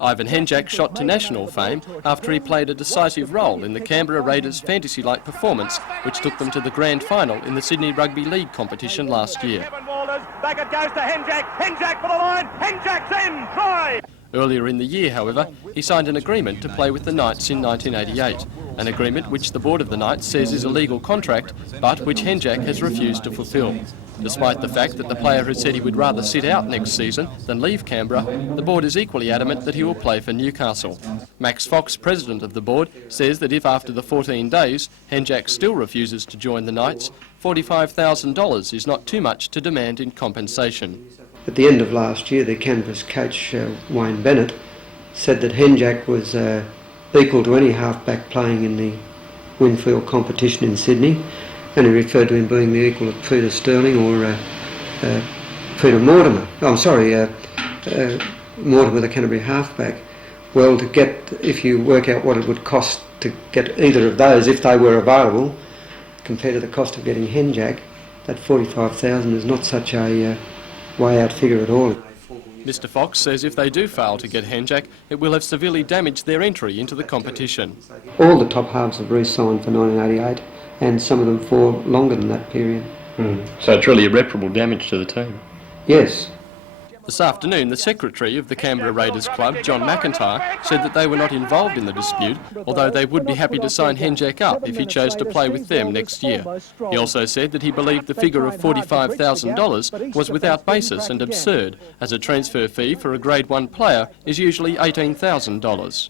Ivan Henjak shot to national fame after he played a decisive role in the Canberra Raiders' fantasy-like performance, which took them to the grand final in the Sydney Rugby League competition last year. Back it goes to Henjak. Henjak for the line. Henjak's in. Try! Earlier in the year, however, he signed an agreement to play with the Knights in 1988, an agreement which the board of the Knights says is a legal contract, but which Henjak has refused to fulfil. Despite the fact that the player has said he would rather sit out next season than leave Canberra, the board is equally adamant that he will play for Newcastle. Max Fox, president of the board, says that if after the 14 days Henjak still refuses to join the Knights, $45,000 is not too much to demand in compensation. At the end of last year, the Canberra's coach, Wayne Bennett, said that Henjak was equal to any halfback playing in the Winfield competition in Sydney, and he referred to him being the equal of Peter Sterling or Peter Mortimer. Oh, sorry, Mortimer, the Canterbury halfback. Well, to get, if you work out what it would cost to get either of those, if they were available, compared to the cost of getting Henjak, that $45,000 is not such a way out figure at all. Mr Fox says if they do fail to get Henjak, it will have severely damaged their entry into the competition. All the top halves have re-signed for 1988, and some of them for longer than that period. So it's really irreparable damage to the team? Yes. This afternoon, the secretary of the Canberra Raiders Club, John McIntyre, said that they were not involved in the dispute, although they would be happy to sign Henjak up if he chose to play with them next year. He also said that he believed the figure of $45,000 was without basis and absurd, as a transfer fee for a Grade 1 player is usually $18,000.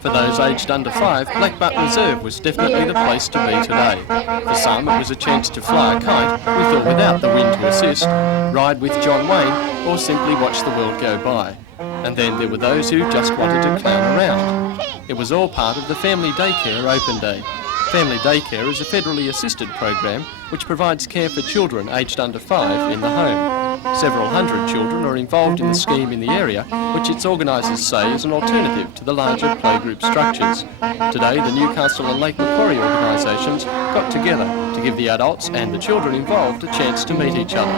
For those aged under 5, Blackbutt Reserve was definitely the place to be today. For some, it was a chance to fly a kite, with or without the wind to assist, ride with John Wayne, or simply watch the world go by. And then there were those who just wanted to clown around. It was all part of the Family Daycare Open Day. Family Daycare is a federally assisted program which provides care for children aged under 5 in the home. Several hundred children are involved in the scheme in the area, which its organisers say is an alternative to the larger playgroup structures. Today, the Newcastle and Lake Macquarie organisations got together to give the adults and the children involved a chance to meet each other.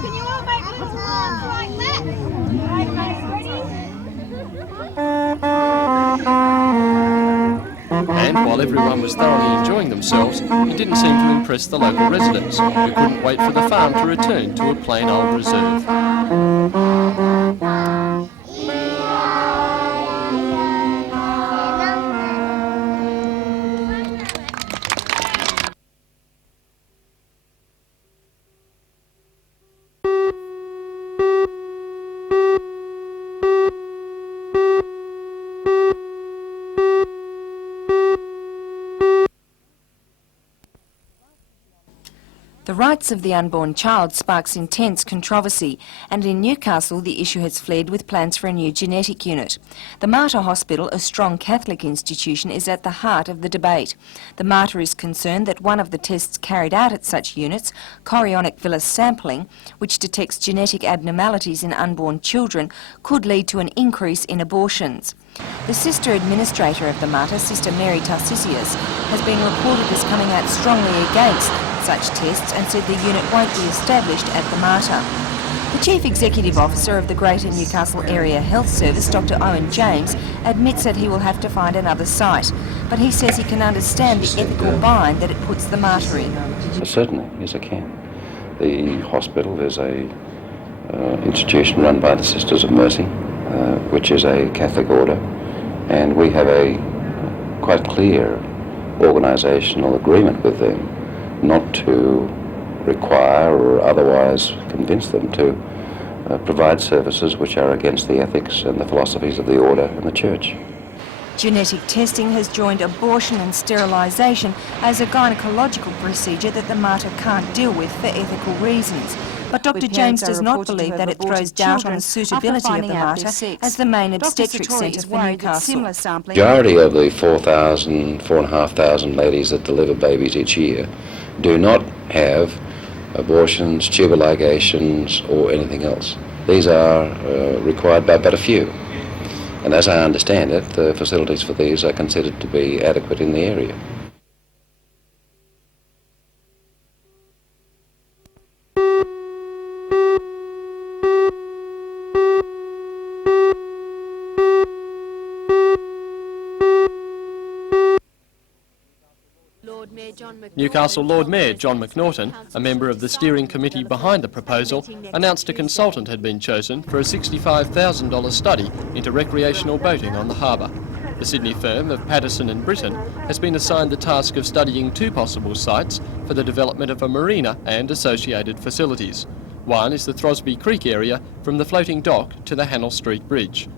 Can you all make little arms like that? And while everyone was thoroughly enjoying themselves, it didn't seem to impress the local residents, who couldn't wait for the farm to return to a plain old reserve. The rights of the unborn child sparks intense controversy, and in Newcastle the issue has flared with plans for a new genetic unit. The Mater Hospital, a strong Catholic institution, is at the heart of the debate. The Mater is concerned that one of the tests carried out at such units, chorionic villus sampling, which detects genetic abnormalities in unborn children, could lead to an increase in abortions. The sister administrator of the Mater, Sister Mary Tarcisius, has been reported as coming out strongly against such tests and said the unit won't be established at the Mater. The Chief Executive Officer of the Greater Newcastle Area Health Service, Dr Owen James, admits that he will have to find another site, but he says he can understand the ethical bind that it puts the Mater in. Certainly, yes I can. The hospital is a institution run by the Sisters of Mercy, which is a Catholic order, and we have a quite clear organisational agreement with them not to require or otherwise convince them to provide services which are against the ethics and the philosophies of the order and the Church. Genetic testing has joined abortion and sterilisation as a gynecological procedure that the Mater can't deal with for ethical reasons. But Dr James does not believe that it throws doubt on the suitability of the Mater as the main obstetric centre for Newcastle. The majority of the 4,500 ladies that deliver babies each year do not have abortions, tubal ligations, or anything else. These are required by but a few. And as I understand it, the facilities for these are considered to be adequate in the area. Newcastle Lord Mayor John McNaughton, a member of the steering committee behind the proposal, announced a consultant had been chosen for a $65,000 study into recreational boating on the harbour. The Sydney firm of Patterson and Britton has been assigned the task of studying two possible sites for the development of a marina and associated facilities. One is the Throsby Creek area from the floating dock to the Hannell Street Bridge.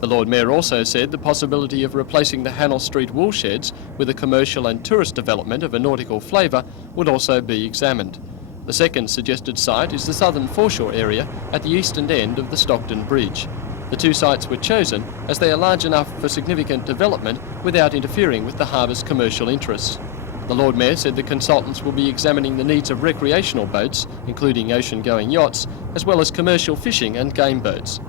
The Lord Mayor also said the possibility of replacing the Hannell Street wool sheds with a commercial and tourist development of a nautical flavour would also be examined. The second suggested site is the southern foreshore area at the eastern end of the Stockton Bridge. The two sites were chosen as they are large enough for significant development without interfering with the harbour's commercial interests. The Lord Mayor said the consultants will be examining the needs of recreational boats, including ocean-going yachts, as well as commercial fishing and game boats.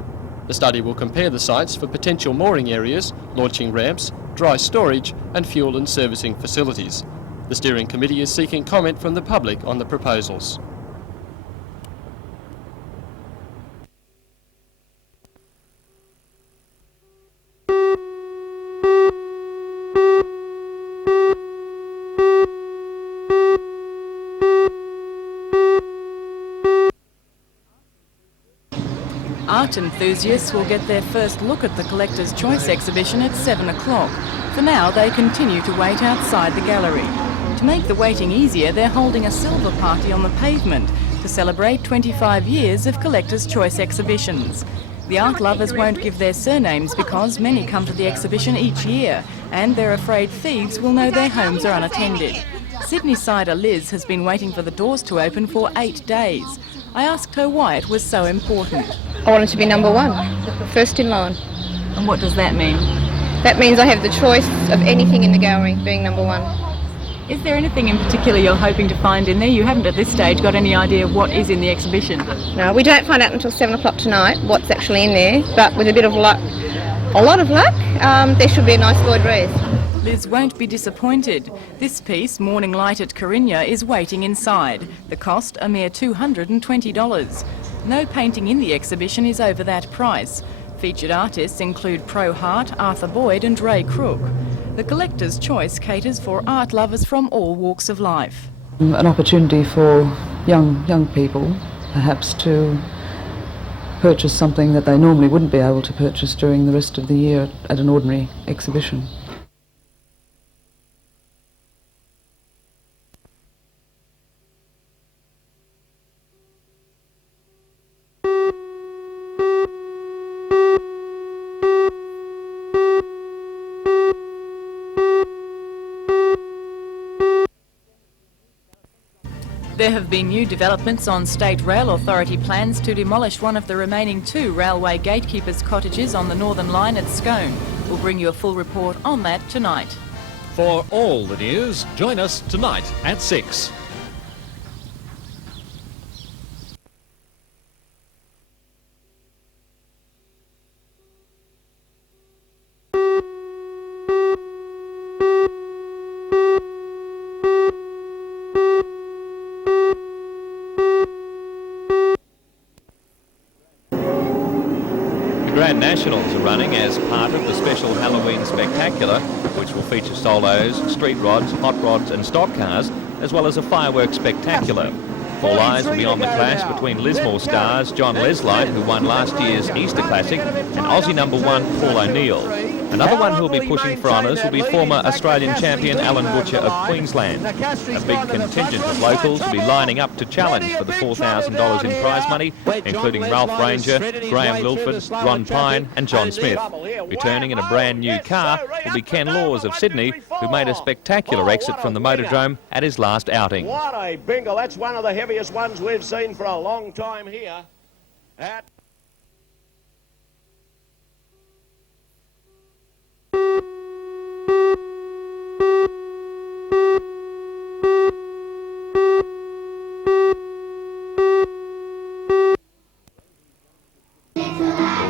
The study will compare the sites for potential mooring areas, launching ramps, dry storage and fuel and servicing facilities. The steering committee is seeking comment from the public on the proposals. Art enthusiasts will get their first look at the Collector's Choice exhibition at 7 o'clock. For now, they continue to wait outside the gallery. To make the waiting easier, they're holding a silver party on the pavement to celebrate 25 years of Collector's Choice exhibitions. The art lovers won't give their surnames because many come to the exhibition each year and they're afraid thieves will know their homes are unattended. Sydney-sider Liz has been waiting for the doors to open for 8 days. I asked her why it was so important. I wanted to be number one, first in line. And what does that mean? That means I have the choice of anything in the gallery being number one. Is there anything in particular you're hoping to find in there? You haven't at this stage got any idea what is in the exhibition. No, we don't find out until 7 o'clock tonight what's actually in there, but with a bit of luck, a lot of luck, there should be a nice Lloyd wreath. Liz won't be disappointed. This piece, Morning Light at Corinna, is waiting inside. The cost, a mere $220. No painting in the exhibition is over that price. Featured artists include Pro Hart, Arthur Boyd and Ray Crook. The Collector's Choice caters for art lovers from all walks of life. An opportunity for young people, perhaps, to purchase something that they normally wouldn't be able to purchase during the rest of the year at an ordinary exhibition. There have been new developments on State Rail Authority plans to demolish one of the remaining 2 railway gatekeepers' cottages on the Northern Line at Scone. We'll bring you a full report on that tonight. For all the news, join us tonight at 6. Grand Nationals are running as part of the special Halloween Spectacular, which will feature solos, street rods, hot rods and stock cars, as well as a fireworks spectacular. All eyes will be on the clash between Lismore stars John Leslie, who won last year's Easter Classic, and Aussie #1 Paul O'Neill. Another one who'll be pushing for honours will be former Australian champion Alan Butcher of Queensland. A big contingent of locals will be lining up to challenge for the $4,000 in prize money, including Ralph Ranger, Graham Lilford, Ron Pine and John Smith. Returning in a brand new car will be Ken Laws of Sydney, who made a spectacular exit from the Motordrome at his last outing. What a bingle. That's one of the heaviest ones we've seen for a long time here at...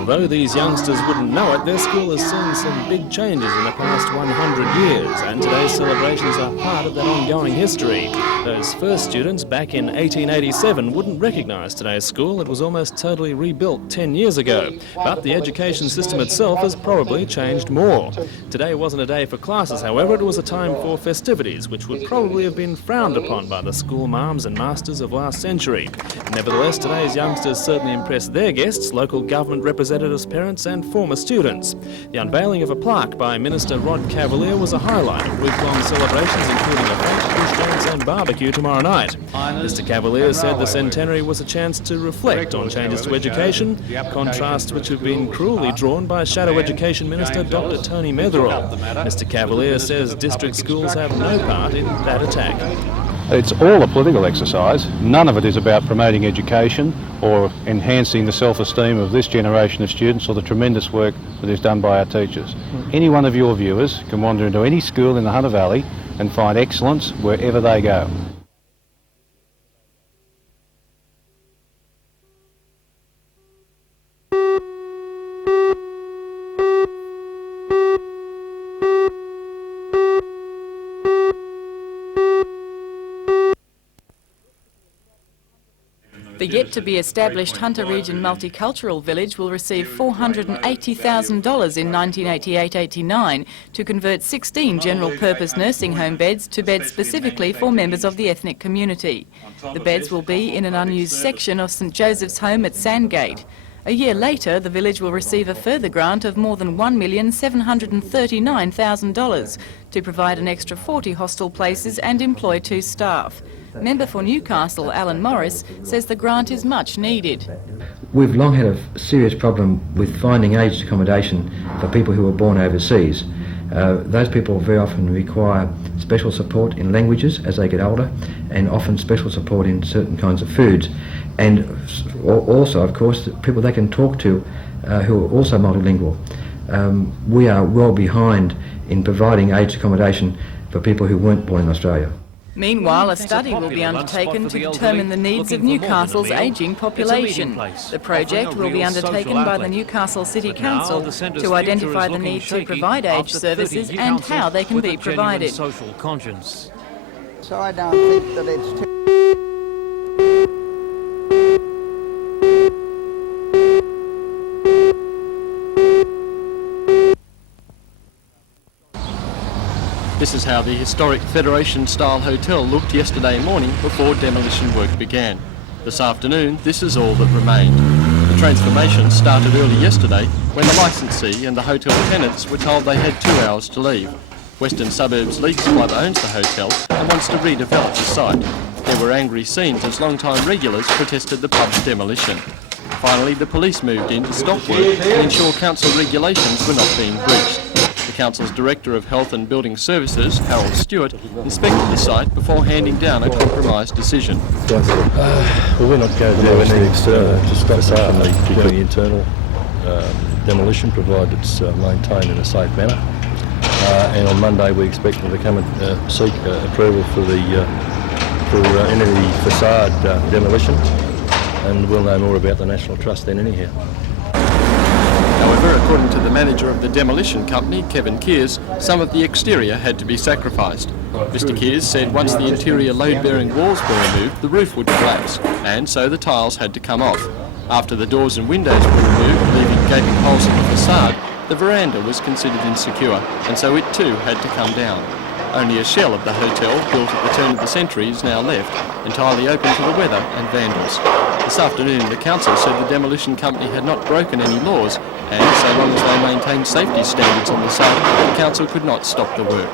Although these youngsters wouldn't know it, their school has seen some big changes in the past 100 years, and today's celebrations are part of that ongoing history. Those first students back in 1887 wouldn't recognise today's school. It was almost totally rebuilt 10 years ago. But the education system itself has probably changed more. Today wasn't a day for classes, however, it was a time for festivities, which would probably have been frowned upon by the school marms and masters of last century. Nevertheless, today's youngsters certainly impressed their guests, local government representatives, parents and former students. The unveiling of a plaque by Minister Rod Cavalier was a highlight of week-long celebrations, including a French bush dance and barbecue tomorrow night. Mr Cavalier said the centenary was a chance to reflect on changes to education, contrasts which have been cruelly drawn by Shadow Education Minister Dr Tony Metherell. Mr Cavalier says district schools have no part in that attack. It's all a political exercise. None of it is about promoting education or enhancing the self-esteem of this generation of students or the tremendous work that is done by our teachers. Any one of your viewers can wander into any school in the Hunter Valley and find excellence wherever they go. The yet-to-be-established Hunter Region Multicultural Village will receive $480,000 in 1988-89 to convert 16 general-purpose nursing home beds to beds specifically for members of the ethnic community. The beds will be in an unused section of St Joseph's Home at Sandgate. A year later, the village will receive a further grant of more than $1,739,000 to provide an extra 40 hostel places and employ 2 staff. Member for Newcastle, Alan Morris, says the grant is much needed. We've long had a serious problem with finding aged accommodation for people who were born overseas. Those people very often require special support in languages as they get older, and often special support in certain kinds of foods. And also, of course, people they can talk to who are also multilingual. We are well behind in providing aged accommodation for people who weren't born in Australia. Meanwhile, a study will be undertaken to determine the needs of Newcastle's ageing population. The project will be undertaken by the Newcastle City Council to identify the need to provide aged services and how they can be provided. So I don't think that it's too... This is how the historic Federation-style hotel looked yesterday morning before demolition work began. This afternoon, this is all that remained. The transformation started early yesterday when the licensee and the hotel tenants were told they had 2 hours to leave. Western Suburbs Leagues Club owns the hotel and wants to redevelop the site. There were angry scenes as long-time regulars protested the pub's demolition. Finally, the police moved in to stop work and ensure council regulations were not being breached. The council's Director of Health and Building Services, Harold Stewart, inspected the site before handing down a compromise decision. Well, we're not going to do anything external to stop us from the internal demolition, provided it's maintained in a safe manner. And on Monday we expect them to come and seek approval for any of the facade demolition, and we'll know more about the National Trust then anyhow. However, according to the manager of the demolition company, Kevin Kears, some of the exterior had to be sacrificed. Mr Kears said once the interior load-bearing walls were removed, the roof would collapse, and so the tiles had to come off. After the doors and windows were removed, leaving gaping holes in the facade, the veranda was considered insecure, and so it too had to come down. Only a shell of the hotel, built at the turn of the century, is now left, entirely open to the weather and vandals. This afternoon, the council said the demolition company had not broken any laws, and so long as they maintained safety standards on the site, the council could not stop the work.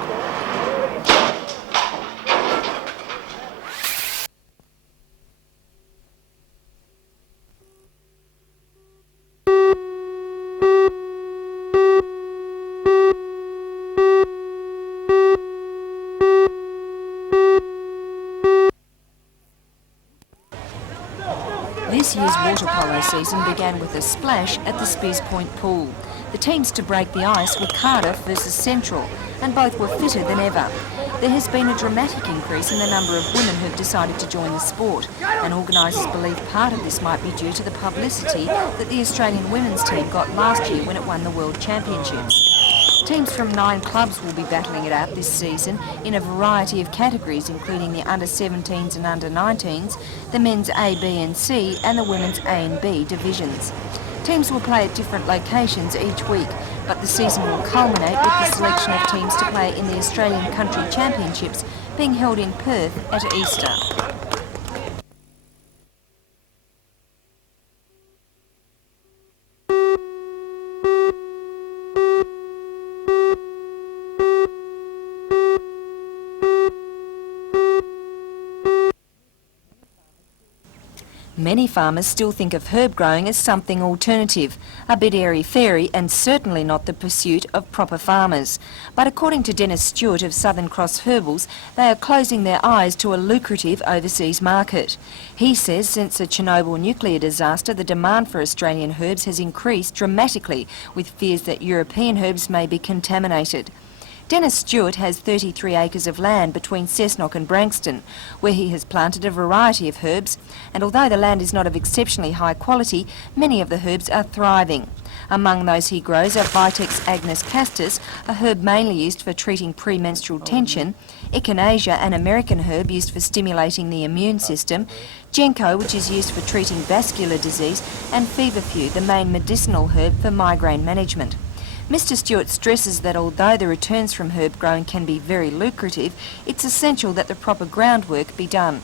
This year's water polo season began with a splash at the Spies Point pool. The teams to break the ice were Cardiff versus Central, and both were fitter than ever. there has been a dramatic increase in the number of women who have decided to join the sport, and organisers believe part of this might be due to the publicity that the Australian women's team got last year when it won the World Championships. Teams from 9 clubs will be battling it out this season in a variety of categories, including the under-17s and under-19s, the men's A, B and C, and the women's A and B divisions. Teams will play at different locations each week, but the season will culminate with the selection of teams to play in the Australian Country Championships being held in Perth at Easter. Many farmers still think of herb growing as something alternative, a bit airy-fairy and certainly not the pursuit of proper farmers. But according to Dennis Stewart of Southern Cross Herbals, they are closing their eyes to a lucrative overseas market. He says since the Chernobyl nuclear disaster, the demand for Australian herbs has increased dramatically, with fears that European herbs may be contaminated. Dennis Stewart has 33 acres of land between Cessnock and Branxton, where he has planted a variety of herbs, and although the land is not of exceptionally high quality, many of the herbs are thriving. Among those he grows are Vitex agnus castus, a herb mainly used for treating premenstrual tension, Echinacea, an American herb used for stimulating the immune system, Ginkgo, which is used for treating vascular disease, and Feverfew, the main medicinal herb for migraine management. Mr. Stewart stresses that although the returns from herb growing can be very lucrative, it's essential that the proper groundwork be done.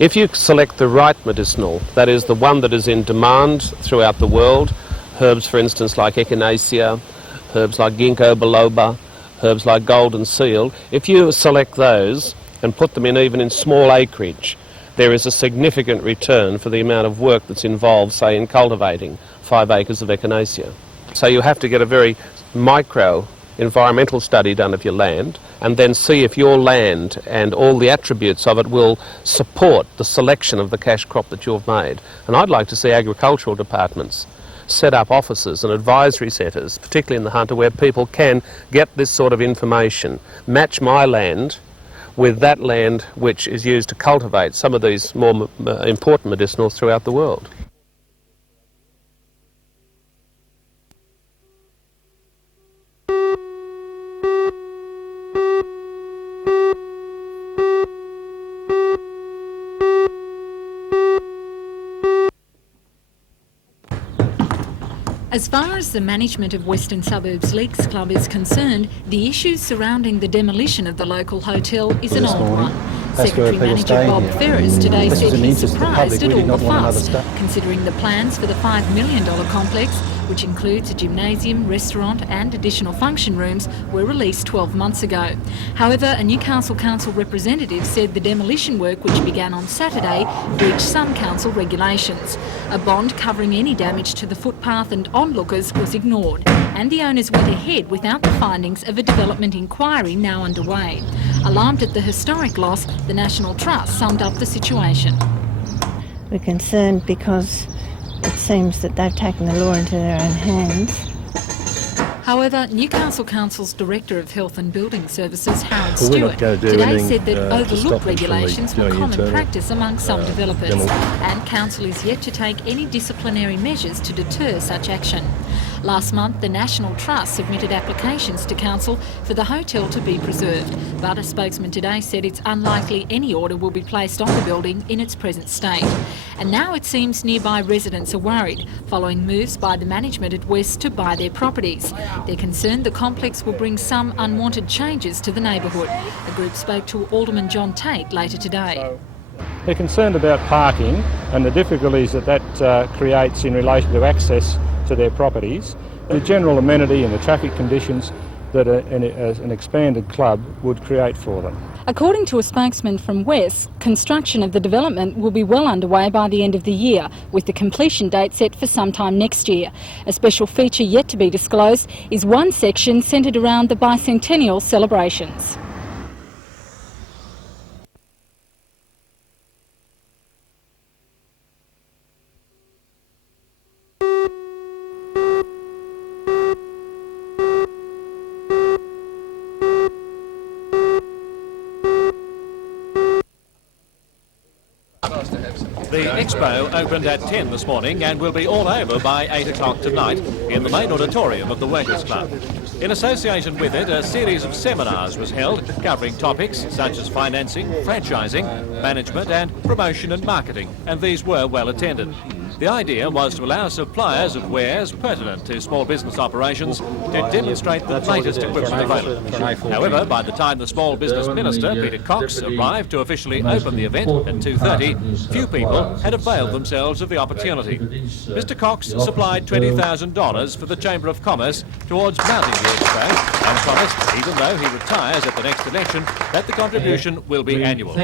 If you select the right medicinal, that is the one that is in demand throughout the world, herbs for instance like Echinacea, herbs like Ginkgo biloba, herbs like golden seal, if you select those and put them in even in small acreage, there is a significant return for the amount of work that's involved, say, in cultivating 5 acres of Echinacea. So you have to get a very micro environmental study done of your land and then see if your land and all the attributes of it will support the selection of the cash crop that you've made. And I'd like to see agricultural departments set up offices and advisory centres, particularly in the Hunter, where people can get this sort of information, match my land with that land which is used to cultivate some of these more important medicinals throughout the world. As far as the management of Western Suburbs Leagues Club is concerned, the issues surrounding the demolition of the local hotel is an old one. Secretary Manager Bob Ferris today said he's surprised at all the fuss, considering the plans for the $5 million complex, which includes a gymnasium, restaurant and additional function rooms, were released 12 months ago. However, a Newcastle Council representative said the demolition work, which began on Saturday, breached some council regulations. A bond covering any damage to the footpath and onlookers was ignored, and the owners went ahead without the findings of a development inquiry now underway. Alarmed at the historic loss, the National Trust summed up the situation. We're concerned because it seems that they've taken the law into their own hands. However, Newcastle Council's Director of Health and Building Services, Howard Stewart, today said that overlooked regulations were common practice among some developers, and Council is yet to take any disciplinary measures to deter such action. Last month, the National Trust submitted applications to Council for the hotel to be preserved, but a spokesman today said it's unlikely any order will be placed on the building in its present state. And now it seems nearby residents are worried, following moves by the management at West to buy their properties. They're concerned the complex will bring some unwanted changes to the neighbourhood. The group spoke to Alderman John Tate later today. They're concerned about parking and the difficulties that creates in relation to access to their properties, the general amenity and the traffic conditions that an expanded club would create for them. According to a spokesman from West, construction of the development will be well underway by the end of the year, with the completion date set for sometime next year. A special feature yet to be disclosed is one section centred around the bicentennial celebrations. The expo opened at 10 this morning and will be all over by 8 o'clock tonight in the main auditorium of the Workers' Club. In association with it, a series of seminars was held covering topics such as financing, franchising, management and promotion and marketing, and these were well attended. The idea was to allow suppliers of wares pertinent to small business operations to demonstrate the latest equipment available. However, by the time the Small Business Minister, Peter Cox, arrived to officially open the event at 2:30, few people had availed themselves of the opportunity. Mr Cox supplied $20,000 for the Chamber of Commerce towards mounting the expo and promised, even though he retires at the next election, that the contribution will be annual.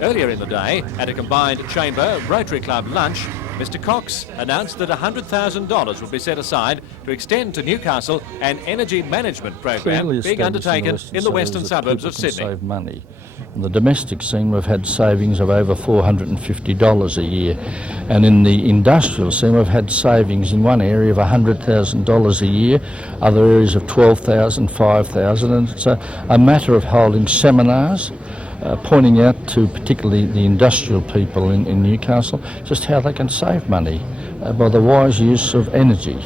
Earlier in the day, at a combined Chamber Rotary Club lunch, Mr Cox announced that $100,000 will be set aside to extend to Newcastle an energy management program being undertaken in the western suburbs of Sydney. Save money. In the domestic scene, we've had savings of over $450 a year, and in the industrial scene, we've had savings in one area of $100,000 a year, other areas of $12,000, $5,000, and it's a matter of holding seminars, pointing out to particularly the industrial people in Newcastle just how they can save money by the wise use of energy.